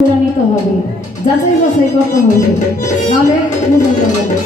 নিতে হবে, যাচাই বাছাই করতে হবে, নাহলে বুঝতে পারবে না।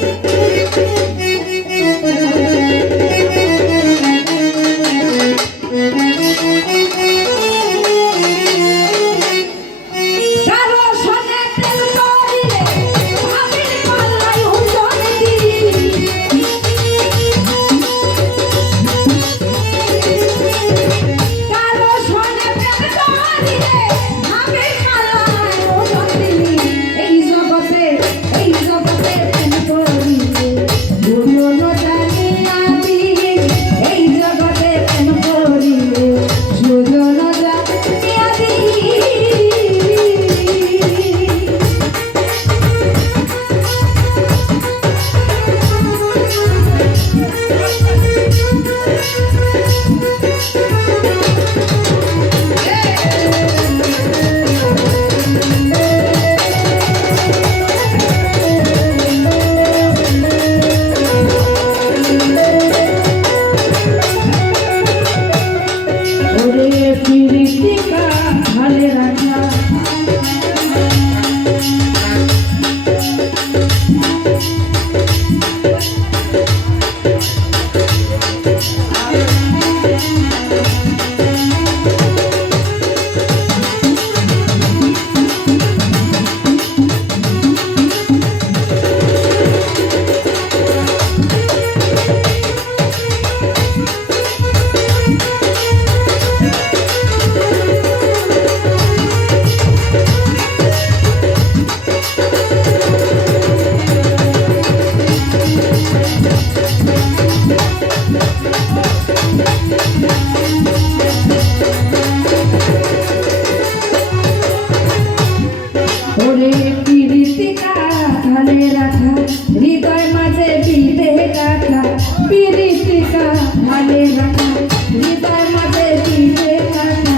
হৃদয় মাঝে বিদে রাখা পিরিতিকা ভালে রাখা হৃদয় মাঝে বিদে রাখা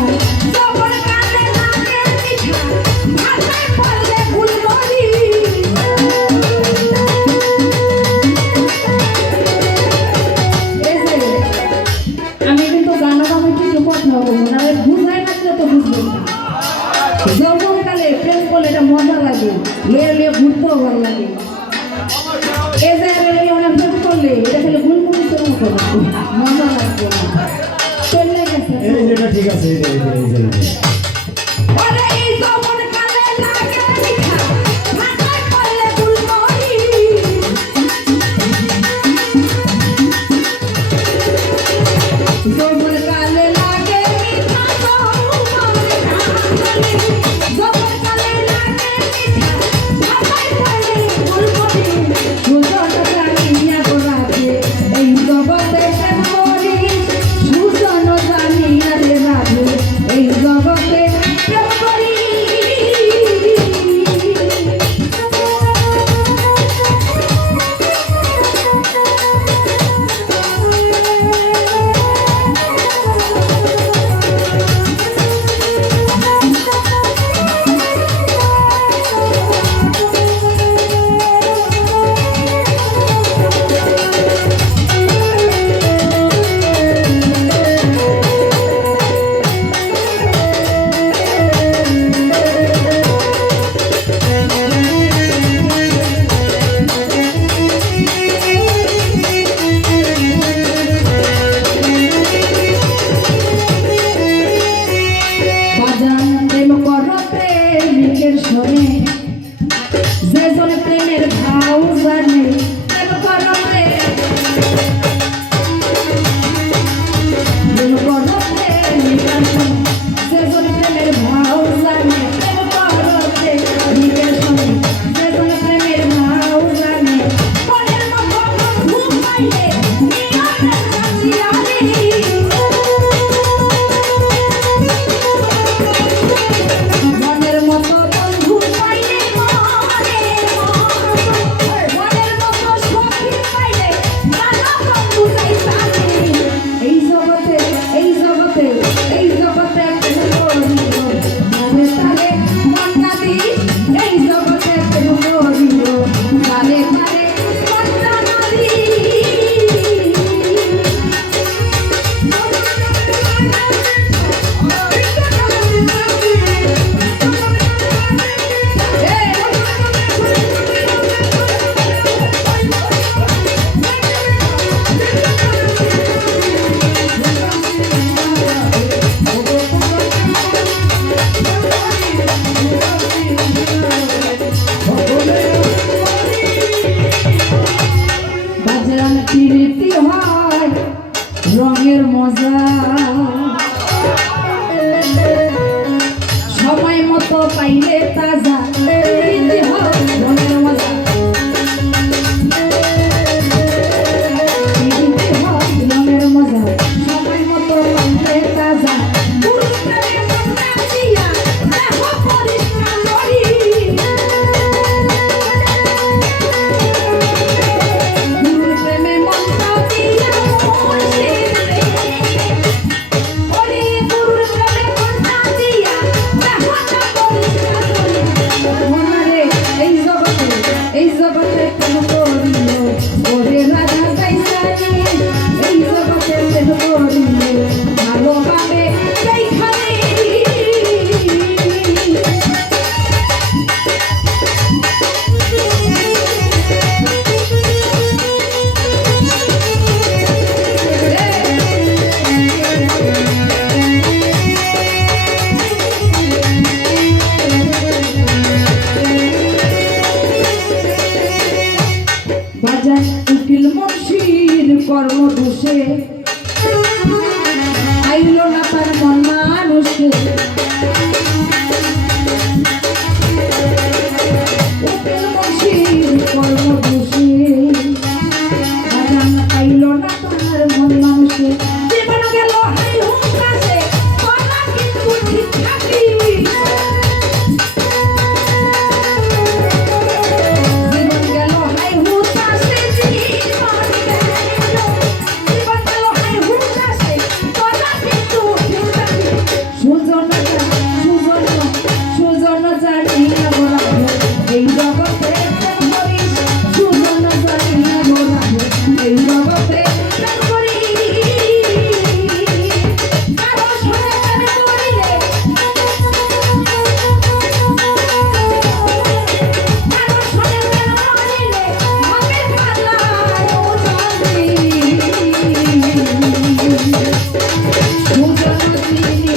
সবার কানে লাগে মিঠা ভাষায় বললে ভুল করি আমি কিন্তু গানা কমিটি কথা বলবো না বুঝাই না তো বুঝবো না যৌবনকালে প্রেম করলে এটা মজা লাগে লে ঘুরতেও ভালো লাগে এই জায়গায় অনেক প্রেম করলে এটা খেলে গুনগুনিতের মতো মজা লাগবে চলে গেছে ঠিক আছে তাজা দিতে হয় মনের মজা দিতে হয় মনের মজা সময় মতো মনে তাজা পুরো প্রেমে মন দিয়া দেহ পরিষ্কার করি পুরো প্রেমে মন দিয়া এই জগতে প্রেম করিল ওরে রাধা যাইসানি এই জগতে প্রেম করিল ভালোভাবে সেইখানে বাজার উকিল মুন্সির কর্মদোষে আইল না তার মন মানুষে উকিল মুন্সির কর্মদোষে বাজার আইল না তার মন মানুষে জীবন গেল হাই হুঙ্কাশে বলা কিন্তু ঠিক থাকি এই জগতে প্রেম করিস সুজন জানি না গোরা এই জগতে প্রেম করিস কারো সঙ্গে প্রেম করিলে কারো সঙ্গে প্রেম করিলে হবে খালার ওজনি সুজন চিনি